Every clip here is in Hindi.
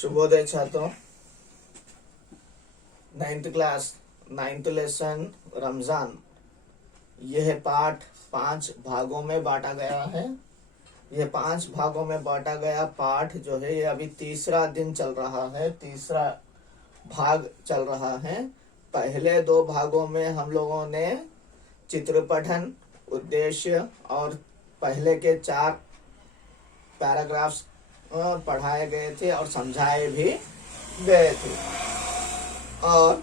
शुभोदय छात्रों। 9th class 9th lesson Ramzan, यह पाठ 5 भागों में बांटा गया है। यह 5 भागों में बांटा गया पाठ जो है ये अभी तीसरा दिन चल रहा है, तीसरा भाग चल रहा है। पहले 2 भागों में हम लोगों ने चित्र पठन, उद्देश्य और पहले के 4 पैराग्राफ्स पढ़ाए गए थे और समझाए भी गए थे। और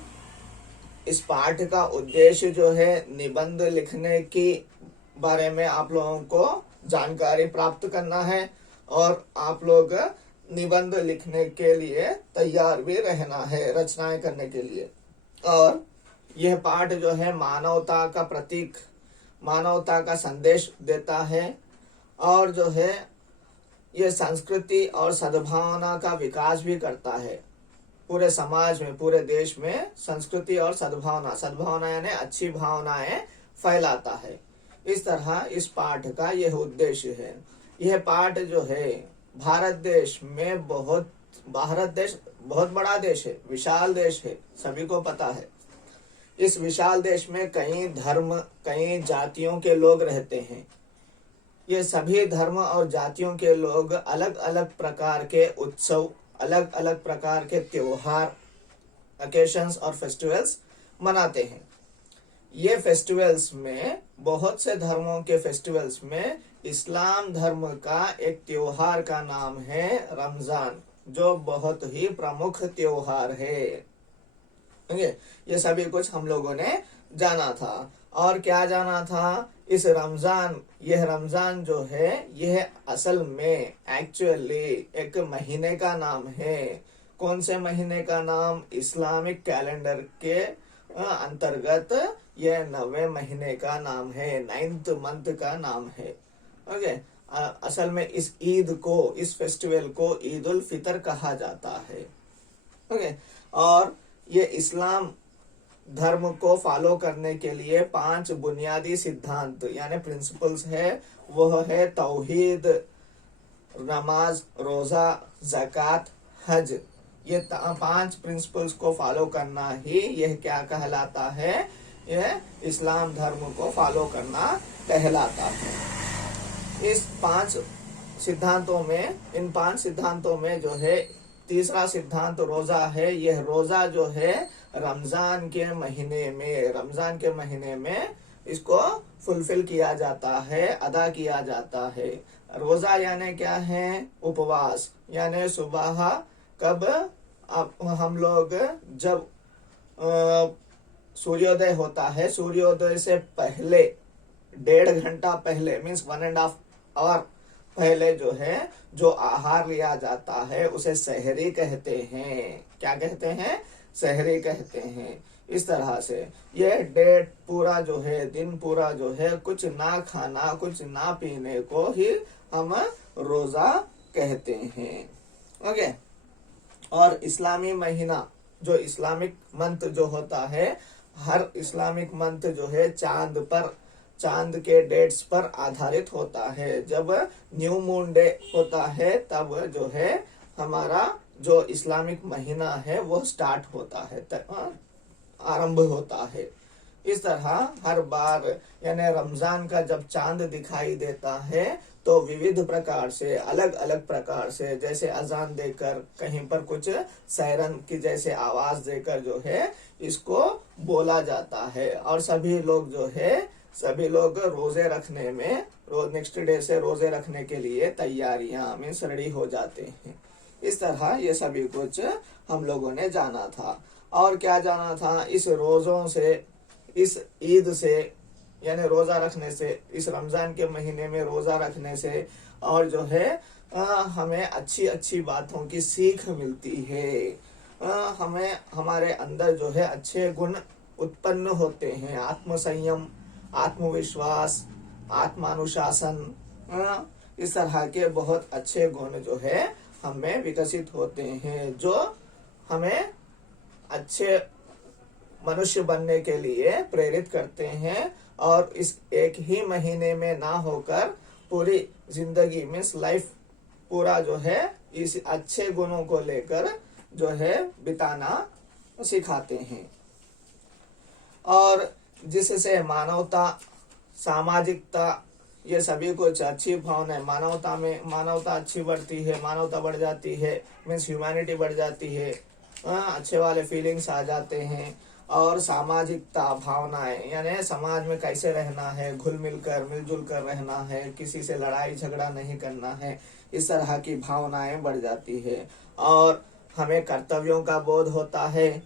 इस पाठ का उद्देश्य जो है निबंध लिखने की बारे में आप लोगों को जानकारी प्राप्त करना है और आप लोग निबंध लिखने के लिए तैयार भी रहना है, रचनाएं करने के लिए। और यह पाठ जो है मानवता का प्रतीक, मानवता का संदेश देता है और जो है यह संस्कृति और सद्भावना का विकास भी करता है। पूरे समाज में, पूरे देश में संस्कृति और सद्भावना यानी अच्छी भावनाएं फैलाता है। इस तरह इस पाठ का यह उद्देश्य है। यह पाठ जो है भारत देश बहुत बड़ा देश है, विशाल देश है, सभी को पता है। इस विशाल देश में कई धर्म, कई जातियों के लोग रहते हैं। ये सभी धर्म और जातियों के लोग अलग अलग प्रकार के उत्सव, अलग अलग प्रकार के त्योहार, ओकेशंस और फेस्टिवल्स मनाते हैं। ये फेस्टिवल्स में, बहुत से धर्मों के फेस्टिवल्स में इस्लाम धर्म का एक त्योहार का नाम है रमजान, जो बहुत ही प्रमुख त्योहार है। ये सभी कुछ हम लोगों ने जाना था। और क्या जाना था? यह रमजान जो है यह असल में एक्चुअली एक महीने का नाम है। कौन से महीने का नाम? इस्लामिक कैलेंडर के अंतर्गत यह 9वें महीने का नाम है, 9th मंथ का नाम है। ओके, असल में इस ईद को, इस फेस्टिवल को ईद उल फितर कहा जाता है। ओके, और ये इस्लाम धर्म को फॉलो करने के लिए 5 बुनियादी सिद्धांत यानी प्रिंसिपल्स है। वह है तौहीद, नमाज, रोजा, ज़कात, हज। ये 5 प्रिंसिपल्स को फॉलो करना ही यह क्या कहलाता है? यह इस्लाम धर्म को फॉलो करना कहलाता है। इन 5 सिद्धांतों में जो है तीसरा सिद्धांत रोजा है। यह रोजा जो है रमजान के महीने में इसको फुलफिल किया जाता है, अदा किया जाता है। रोजा यानी क्या है? उपवास। यानी सुबह कब हम लोग जब सूर्योदय होता है, सूर्योदय से पहले 1.5 घंटा पहले, मीन्स 1.5 आवर पहले जो है जो आहार लिया जाता है उसे सहरी कहते हैं। क्या कहते हैं? सहरी कहते हैं। इस तरह से यह डेट पूरा जो है, दिन पूरा जो है कुछ ना खाना, कुछ ना पीने को ही हम रोजा कहते हैं। ओके, और इस्लामी महीना जो इस्लामिक मंथ जो होता है, हर इस्लामिक मंथ जो है चांद के डेट्स पर आधारित होता है। जब न्यू मून डे होता है तब जो है हमारा जो इस्लामिक महीना है वो स्टार्ट होता है, आरंभ होता है। इस तरह हर बार यानी रमजान का जब चांद दिखाई देता है तो विविध प्रकार से, अलग अलग प्रकार से, जैसे अजान देकर, कहीं पर कुछ सायरन की जैसे आवाज देकर जो है इसको बोला जाता है। और सभी लोग रोजे रखने में, नेक्स्ट डे से रोजे रखने के लिए तैयारियां मीन्स रेडी हो जाते हैं। इस तरह ये सभी कुछ हम लोगों ने जाना था। और क्या जाना था? इस रोजों से, इस ईद से यानी रोजा रखने से, इस रमजान के महीने में रोजा रखने से और जो है हमें अच्छी अच्छी बातों की सीख मिलती है। हमें, हमारे अंदर जो है अच्छे गुण उत्पन्न होते हैं। आत्मसंयम, आत्मविश्वास, आत्मानुशासन, इस तरह के बहुत अच्छे गुण जो है हमें विकसित होते हैं, जो हमें अच्छे मनुष्य बनने के लिए प्रेरित करते हैं। और इस एक ही महीने में ना होकर पूरी जिंदगी मीन्स लाइफ पूरा जो है इस अच्छे गुणों को लेकर जो है बिताना सिखाते हैं। और जिससे मानवता, सामाजिकता, ये सभी कुछ अच्छी भावना है। मानवता अच्छी बढ़ती है, मानवता बढ़ जाती है, मीन्स ह्यूमैनिटी बढ़ जाती है, अच्छे वाले फीलिंग्स आ जाते हैं। और सामाजिकता भावनाएं, यानी समाज में कैसे रहना है, घुल मिलकर मिलजुल कर रहना है, किसी से लड़ाई झगड़ा नहीं करना है, इस तरह की भावनाएं बढ़ जाती है। और हमें कर्तव्यों का बोध होता है।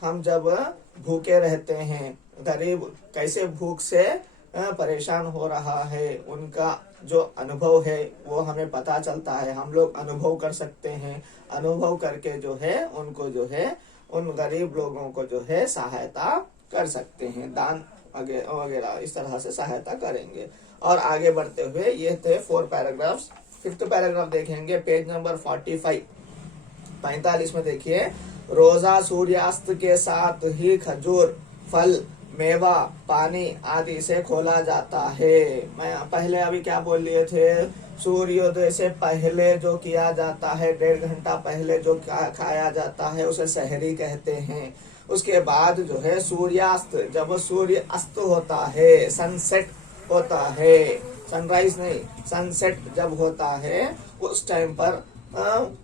हम जब भूखे रहते हैं, गरीब कैसे भूख से परेशान हो रहा है, उनका जो अनुभव है वो हमें पता चलता है, हम लोग अनुभव कर सकते हैं। अनुभव करके जो है उनको जो है उन गरीब लोगों को जो है सहायता कर सकते हैं, दान वगैरह इस तरह से सहायता करेंगे। और आगे बढ़ते हुए ये थे 4 पैराग्राफ्स। 5th पैराग्राफ देखेंगे, पेज नंबर 45 में देखिए, रोजा सूर्यास्त के साथ ही खजूर, फल, मेवा, पानी आदि से खोला जाता है। मैं पहले अभी क्या बोल लिए थे, सूर्योदय से पहले जो किया जाता है, 1.5 घंटा पहले जो खाया जाता है उसे सहरी कहते हैं। उसके बाद जो है सूर्यास्त, जब सूर्य अस्त होता है, सनसेट होता है, सनराइज नहीं, सनसेट जब होता है, उस टाइम पर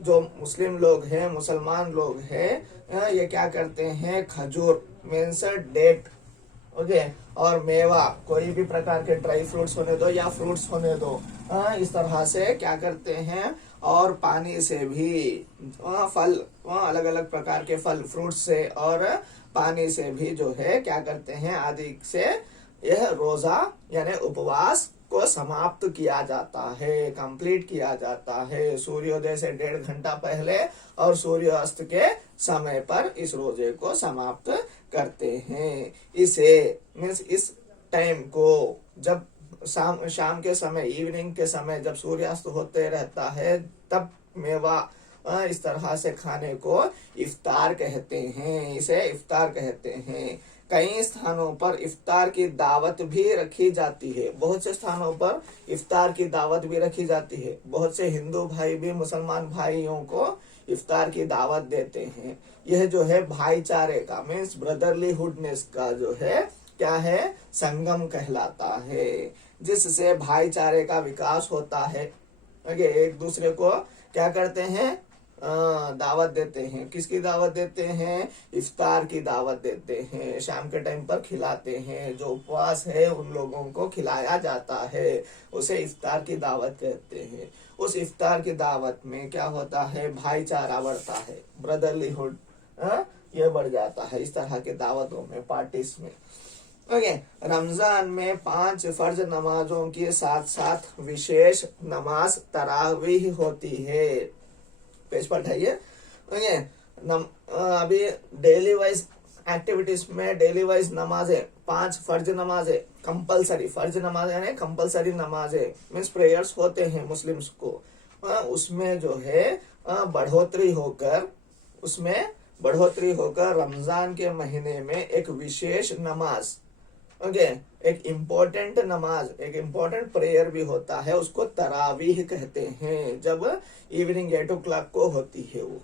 जो मुस्लिम लोग हैं, मुसलमान लोग हैं, ये क्या करते हैं, खजूर मीन्स डेट, ओके, और मेवा, कोई भी प्रकार के ड्राई फ्रूट्स होने दो या फ्रूट्स होने दो, इस तरह से क्या करते हैं। और पानी से भी, फल, अलग अलग प्रकार के फल, फ्रूट्स से और पानी से भी जो है क्या करते हैं, आदि से यह रोजा यानी उपवास को समाप्त किया जाता है, कंप्लीट किया जाता है। सूर्योदय से 1.5 घंटा पहले और सूर्यास्त के समय पर इस रोजे को समाप्त करते हैं। इसे मीन्स इस टाइम को जब शाम के समय, इवनिंग के समय जब सूर्यास्त होते रहता है, तब मेवा इस तरह से खाने को इफ्तार कहते हैं, इसे इफ्तार कहते हैं। कई स्थानों पर इफ्तार की दावत भी रखी जाती है, बहुत से स्थानों पर इफ्तार की दावत भी रखी जाती है। बहुत से हिंदू भाई भी मुसलमान भाइयों को इफ्तार की दावत देते हैं। यह जो है भाईचारे का मीन्स ब्रदरलीहुडनेस का जो है क्या है, संगम कहलाता है, जिससे भाईचारे का विकास होता है। एक दूसरे को क्या करते हैं, दावत देते हैं। किसकी दावत देते हैं, इफ्तार की दावत देते हैं, शाम के टाइम पर खिलाते हैं। जो उपवास है उन लोगों को खिलाया जाता है, उसे इफ्तार की दावत कहते हैं। उस इफ्तार की दावत में क्या होता है, भाईचारा बढ़ता है, ब्रदरलीहुड ये बढ़ जाता है इस तरह के दावतों में, पार्टीज में। ओके, रमजान में 5 फर्ज नमाजों के साथ साथ विशेष नमाज तरावीह होती है। पेज पर उठाइए। ओके, अभी डेली वाइज एक्टिविटीज में डेली वाइज नमाजें, 5 फर्ज नमाजें, कंपलसरी फर्ज नमाज यानी कंपलसरी नमाजें मीन्स प्रेयर्स होते हैं मुस्लिम्स को, उसमें जो है बढ़ोतरी होकर रमजान के महीने में एक विशेष नमाज, ओके, एक इम्पोर्टेंट नमाज, एक इम्पोर्टेंट प्रेयर भी होता है, उसको तरावीह कहते हैं। जब इवनिंग 8 o'clock को होती है, वो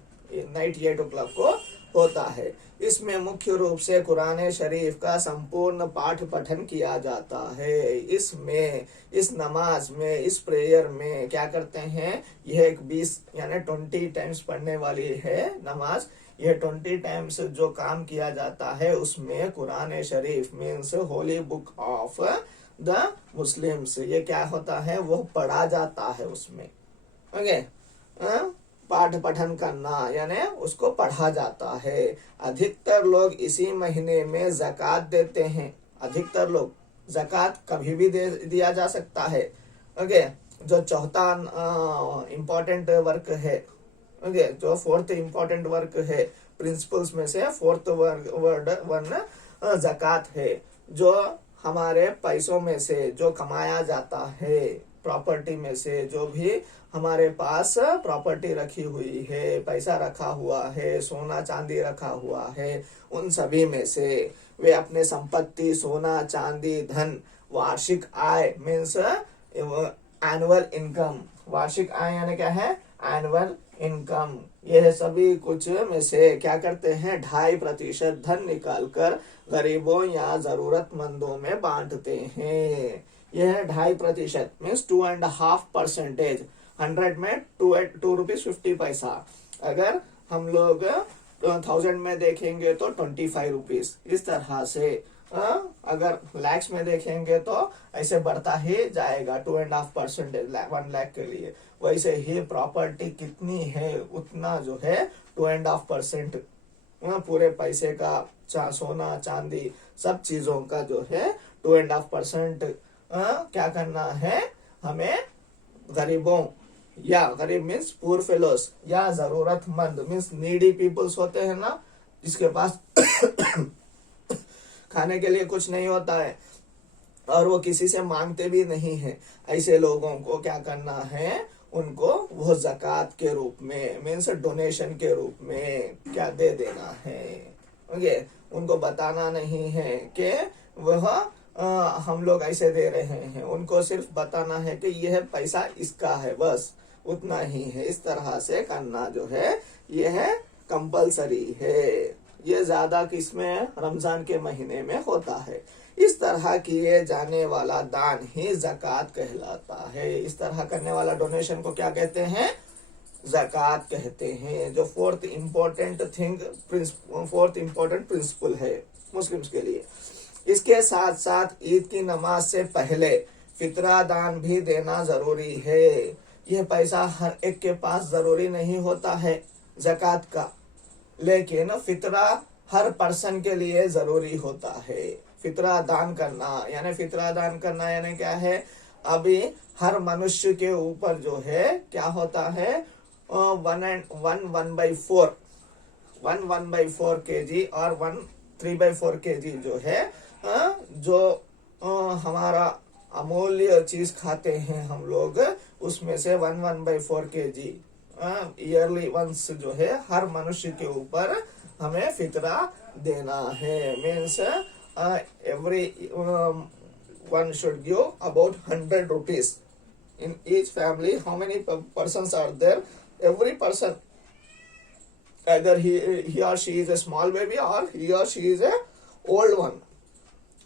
नाइट 8 o'clock को होता है। इसमें मुख्य रूप से कुरान शरीफ का संपूर्ण पाठ पठन किया जाता है। इसमें, इस नमाज में, इस प्रेयर में क्या करते हैं, यह एक 20 यानी 20 टाइम्स पढ़ने वाली है नमाज। यह 20 टाइम्स जो काम किया जाता है उसमें Quran Sharif means holy book of the Muslims, ये क्या होता है, वो पढ़ा जाता है उसमें। ओके, पाठ पठन करना यानी उसको पढ़ा जाता है। अधिकतर लोग इसी महीने में ज़कात देते हैं। अधिकतर लोग, ज़कात कभी भी दिया जा सकता है। ओके, जो चौथा इम्पोर्टेंट वर्क है, ओके, जो 4th इम्पोर्टेंट वर्क है, प्रिंसिपल्स में से 4th वन ज़कात है, जो हमारे पैसों में से जो कमाया जाता है, प्रॉपर्टी में से जो भी हमारे पास प्रॉपर्टी रखी हुई है, पैसा रखा हुआ है, सोना चांदी रखा हुआ है, उन सभी में से वे अपने संपत्ति, सोना चांदी, धन, वार्षिक आय मीन्स एनुअल इनकम, वार्षिक आय यानी क्या है, एनुअल इनकम। यह सभी कुछ में से क्या करते हैं, 2.5% धन निकालकर गरीबों या जरूरतमंदों में बांटते हैं। यह 2.5% मीन्स 2.5%। 100 में 2 रुपीज 50 पैसा। अगर हम लोग 1000 में देखेंगे तो 25 रुपीज। इस तरह से अगर लैक्स में देखेंगे तो ऐसे बढ़ता ही जाएगा 2.5%, 1 लाख के लिए। वैसे ही प्रॉपर्टी कितनी है उतना जो है 2.5% पूरे पैसे का, सोना चांदी सब चीजों का जो है 2.5% क्या करना है हमें, गरीबों या गरीब मीन्स पुअर फेलोस या जरूरतमंद मीन्स नीडी पीपल्स होते हैं ना, जिसके पास खाने के लिए कुछ नहीं होता है और वो किसी से मांगते भी नहीं है, ऐसे लोगों को क्या करना है, उनको वो ज़कात के रूप में मीन्स डोनेशन के रूप में क्या दे देना है। ओके, उनको बताना नहीं है कि वह हम लोग ऐसे दे रहे हैं, उनको सिर्फ बताना है कि यह पैसा इसका है, बस उतना ही है। इस तरह से करना जो है यह कंपलसरी है। ये ज्यादा किसमें, रमजान के महीने में होता है। इस तरह किए जाने वाला दान ही ज़कात कहलाता है। इस तरह करने वाला डोनेशन को क्या कहते हैं, ज़कात कहते हैं। जो फोर्थ इम्पोर्टेंट प्रिंसिपल है मुस्लिम्स के लिए। इसके साथ साथ ईद की नमाज से पहले फितरा दान भी देना जरूरी है। यह पैसा हर एक के पास जरूरी नहीं होता है ज़कात का, लेकिन फितरा हर पर्सन के लिए जरूरी होता है। फितरा दान करना यानी क्या है, अभी हर मनुष्य के ऊपर जो है क्या होता है, 1/4 kg और 3/4 kg जो है, जो हमारा अमूल्य चीज खाते हैं हम लोग, उसमें से 1/4 kg ईयरली वंस जो है हर मनुष्य के ऊपर हमें फितरा देना है। Means every one should give about 100 rupees in each family. How many persons are there? Every person, either he or she is a small baby or he or she is a old one,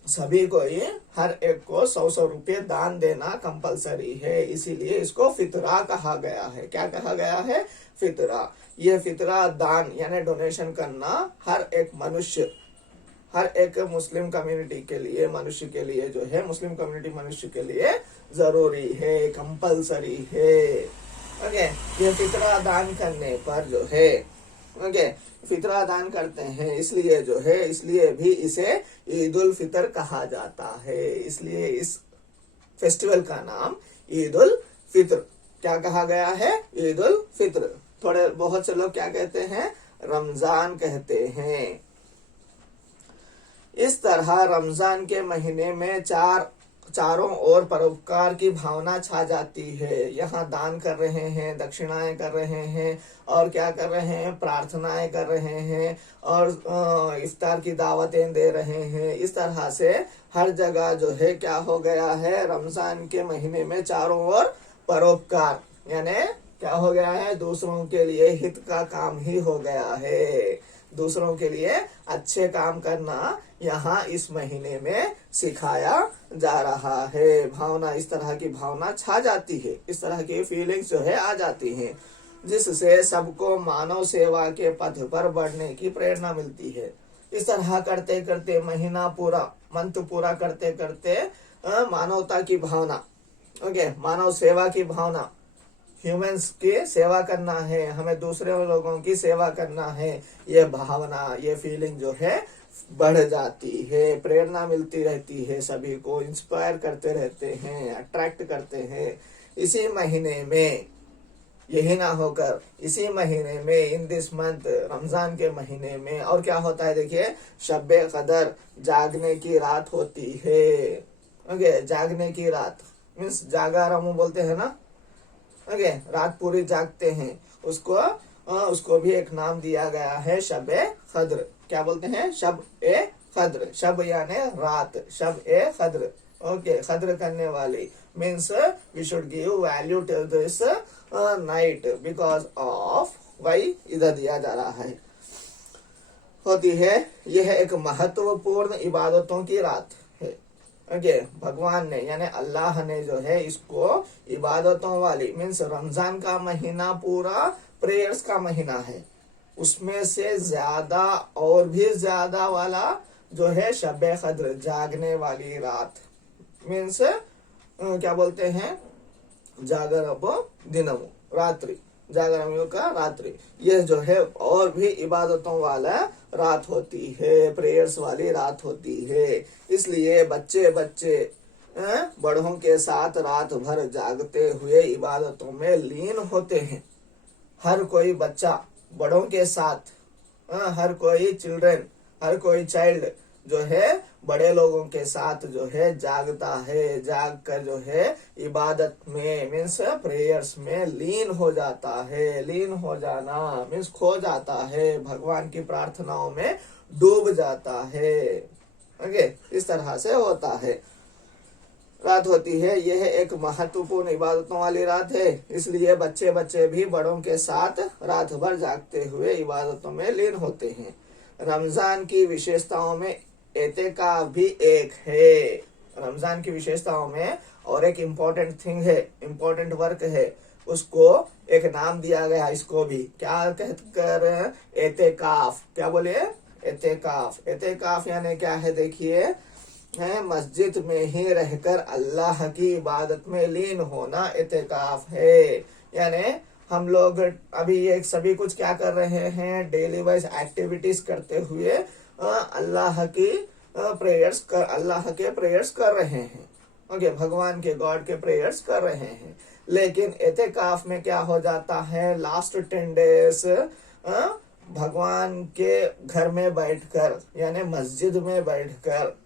सभी को ये हर एक को 100 रुपये दान देना कंपलसरी है। इसीलिए इसको फितरा कहा गया है। क्या कहा गया है, फितरा। यह फितरा दान यानी डोनेशन करना हर एक मनुष्य, हर एक मुस्लिम कम्युनिटी के लिए, मनुष्य के लिए जो है, मुस्लिम कम्युनिटी मनुष्य के लिए जरूरी है, कंपलसरी है। ओके, ये फितरा दान करने पर जो है, ओके, फितरा दान करते हैं इसलिए जो है, इसलिए भी इसे ईद उल फितर कहा जाता है। इसलिए इस फेस्टिवल का नाम ईद उल फित्र क्या कहा गया है, ईद उल फित्र। थोड़े बहुत से लोग क्या कहते हैं, रमजान कहते हैं। इस तरह रमजान के महीने में चारों ओर परोपकार की भावना छा जाती है। यहाँ दान कर रहे हैं, दक्षिणाएं कर रहे हैं और क्या कर रहे हैं, प्रार्थनाएं कर रहे हैं और इफ्तार की दावतें दे रहे हैं। इस तरह से हर जगह जो है क्या हो गया है, रमजान के महीने में चारों ओर परोपकार यानी क्या हो गया है, दूसरों के लिए हित का काम ही हो गया है। दूसरों के लिए अच्छे काम करना यहाँ इस महीने में सिखाया जा रहा है। भावना, इस तरह की भावना छा जाती है, इस तरह की फीलिंग्स जो है आ जाती हैं, जिससे सबको मानव सेवा के पथ पर बढ़ने की प्रेरणा मिलती है। इस तरह करते करते मंथ पूरा करते करते मानवता की भावना, ओके, मानव सेवा की भावना, ह्यूमंस की सेवा करना है, हमें दूसरे लोगों की सेवा करना है, ये भावना, ये फीलिंग जो है बढ़ जाती है। प्रेरणा मिलती रहती है, सभी को इंस्पायर करते रहते हैं, अट्रैक्ट करते हैं। इसी महीने में, यही ना होकर इसी महीने में, इन दिस मंथ, रमजान के महीने में और क्या होता है, देखिए, शब्बे कदर, जागने की रात होती है। ओके, जागने की रात मीन्स जागरण बोलते हैं ना, ओके, रात पूरी जागते हैं, उसको भी एक नाम दिया गया है, शब-ए कद्र। क्या बोलते हैं, शब-ए कद्र। शब यानी रात, शब-ए कद्र, ओके, कद्र करने वाली means we should give value to this night because of why इधर दिया जा रहा है होती है। यह एक महत्वपूर्ण इबादतों की रात है। ओके, भगवान ने यानी अल्लाह ने जो है इसको इबादतों वाली मीन्स रमजान का महीना पूरा प्रेयर्स का महीना है, उसमें से ज्यादा और भी ज्यादा वाला जो है शब-ए कद्र जागने वाली रात मीन्स क्या बोलते हैं जागरपो दिनमु रात्रि, जागरमियों का रात्रि, यह जो है और भी इबादतों वाला रात होती है, प्रेयर्स वाली रात होती है। इसलिए बच्चे बड़ों के साथ रात भर जागते हुए इबादतों में लीन होते हैं। हर कोई बच्चा बड़ों के साथ हर कोई चिल्ड्रन, हर कोई चाइल्ड जो है बड़े लोगों के साथ जो है जागता है, जाग कर जो है इबादत में मीन्स प्रेयर्स में लीन हो जाता है। लीन हो जाना मीन्स खो जाता है, भगवान की प्रार्थनाओं में डूब जाता है। ओके, इस तरह से होता है रात होती है। यह एक महत्वपूर्ण इबादतों वाली रात है, इसलिए बच्चे भी बड़ों के साथ रात भर जागते हुए इबादतों में लीन होते हैं। रमजान की विशेषताओं में एतेकाफ भी एक है। रमजान की विशेषताओं में और एक इम्पोर्टेंट थिंग है, इम्पोर्टेंट वर्क है, उसको एक नाम दिया गया। इसको भी क्या कहकर एतेकाफ, क्या बोले एतेकाफ। एतेकाफ यानी क्या है देखिए, है मस्जिद में ही रहकर अल्लाह की इबादत में लीन होना एतेकाफ है। यानी हम लोग अभी एक सभी कुछ क्या कर रहे हैं, डेली वाइज एक्टिविटीज करते हुए अल्लाह की प्रेयर्स कर अल्लाह के प्रेयर्स कर रहे हैं। ओके, भगवान के गॉड के प्रेयर्स कर रहे हैं। लेकिन एतेकाफ में क्या हो जाता है, लास्ट 10 डेज भगवान के घर में बैठकर यानी मस्जिद में बैठकर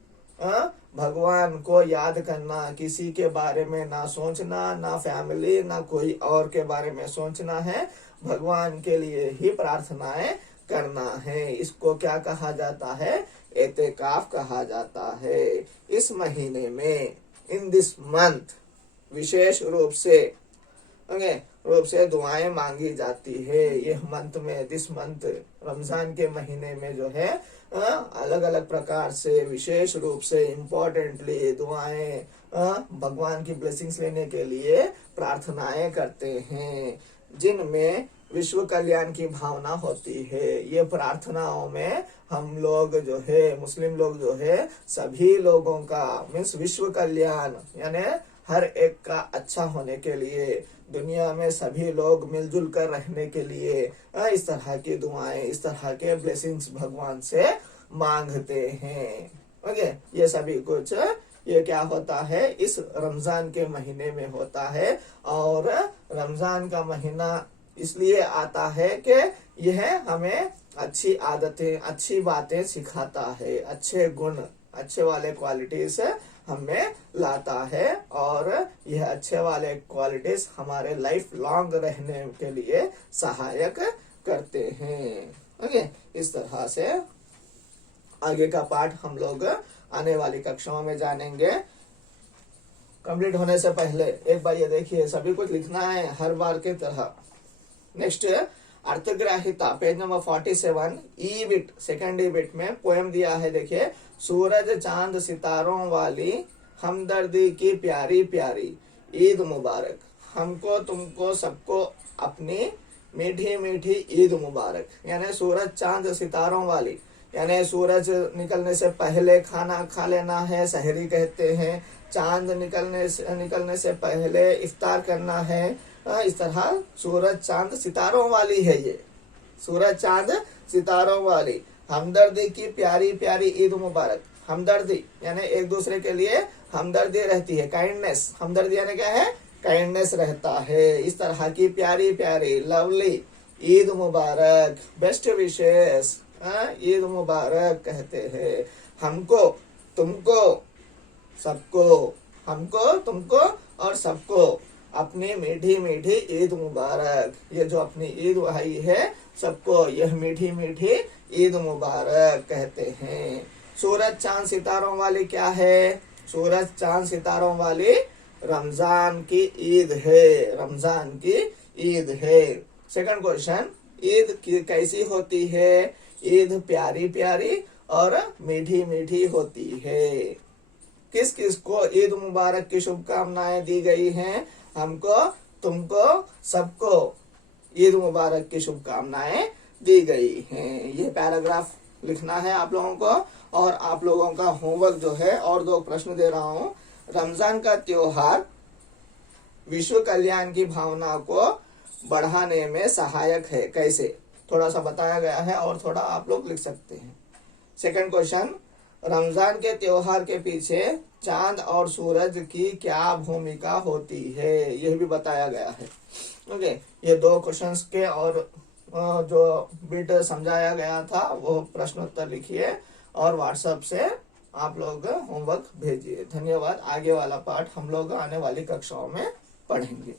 भगवान को याद करना, किसी के बारे में ना सोचना, ना फैमिली ना कोई और के बारे में सोचना है, भगवान के लिए ही प्रार्थनाएं करना है। इसको क्या कहा जाता है, एतेकाफ कहा जाता है। इस महीने में इन दिस मंथ विशेष रूप से दुआएं मांगी जाती है। यह मंथ में दिस मंथ रमजान के महीने में जो है अलग अलग प्रकार से विशेष रूप से इम्पोर्टेंटली दुआएं भगवान की ब्लेसिंग्स लेने के लिए प्रार्थनाएं करते हैं, जिनमें विश्व कल्याण की भावना होती है। ये प्रार्थनाओं में हम लोग जो है मुस्लिम लोग जो है सभी लोगों का मीन्स विश्व कल्याण यानी हर एक का अच्छा होने के लिए, दुनिया में सभी लोग मिलजुल कर रहने के लिए इस तरह की दुआएं, इस तरह के ब्लेसिंग्स भगवान से मांगते हैं। ओके, ये सभी कुछ ये क्या होता है इस रमजान के महीने में होता है। और रमजान का महीना इसलिए आता है कि यह हमें अच्छी आदतें, अच्छी बातें सिखाता है, अच्छे गुण, अच्छे वाले क्वालिटीज हमें लाता है, और यह अच्छे वाले क्वालिटीज हमारे लाइफ लॉन्ग रहने के लिए सहायक करते हैं। ओके, इस तरह से आगे का पाठ हम लोग आने वाली कक्षाओं में जानेंगे। कंप्लीट होने से पहले एक बार ये देखिए, सभी कुछ लिखना है हर बार की तरह। नेक्स्ट अर्थग्राहिता page number 47 e bit second e bit में पोएम दिया है। देखिए, सूरज चांद सितारों वाली हमदर्दी की प्यारी प्यारी ईद मुबारक, हमको तुमको सबको अपनी मीठी मीठी ईद मुबारक। यानी सूरज चांद सितारों वाली यानी सूरज निकलने से पहले खाना खा लेना है, सहरी कहते हैं। चांद निकलने से पहले इफ्तार करना है। इस तरह सूरज चांद सितारों वाली है। ये सूरज चांद सितारों वाली हमदर्दी की प्यारी प्यारी ईद मुबारक। हमदर्दी यानी एक दूसरे के लिए हमदर्दी रहती है, काइंडनेस। हमदर्दी यानी क्या है, काइंडनेस रहता है। इस तरह की प्यारी प्यारी लवली ईद मुबारक, बेस्ट विशेष ईद मुबारक कहते हैं। हमको तुमको सबको, हमको तुमको और सबको अपनी मीठी मीठी ईद मुबारक। ये जो अपनी ईद आई है सबको यह मीठी मीठी ईद मुबारक कहते हैं। सूरज चांद सितारों वाली क्या है, सूरज चांद सितारों वाली रमजान की ईद है, रमजान की ईद है। सेकंड क्वेश्चन, ईद कैसी होती है? ईद प्यारी प्यारी और मीठी मीठी होती है। किस किस को ईद मुबारक की शुभकामनाएं दी गई हैं? हमको, तुमको, सबको ईद मुबारक की शुभकामनाएं दी गई हैं। ये पैराग्राफ लिखना है आप लोगों को। और आप लोगों का होमवर्क जो है, और 2 प्रश्न दे रहा हूं। रमजान का त्योहार विश्व कल्याण की भावना को बढ़ाने में सहायक है, कैसे? थोड़ा सा बताया गया है और थोड़ा आप लोग लिख सकते हैं। सेकंड क्वेश्चन, रमजान के त्योहार के पीछे चांद और सूरज की क्या भूमिका होती है? यह भी बताया गया है। ओके, ये 2 क्वेश्चंस के और जो बिट समझाया गया था वो प्रश्नोत्तर लिखिए और व्हाट्सएप से आप लोग होमवर्क भेजिए। धन्यवाद। आगे वाला पार्ट हम लोग आने वाली कक्षाओं में पढ़ेंगे।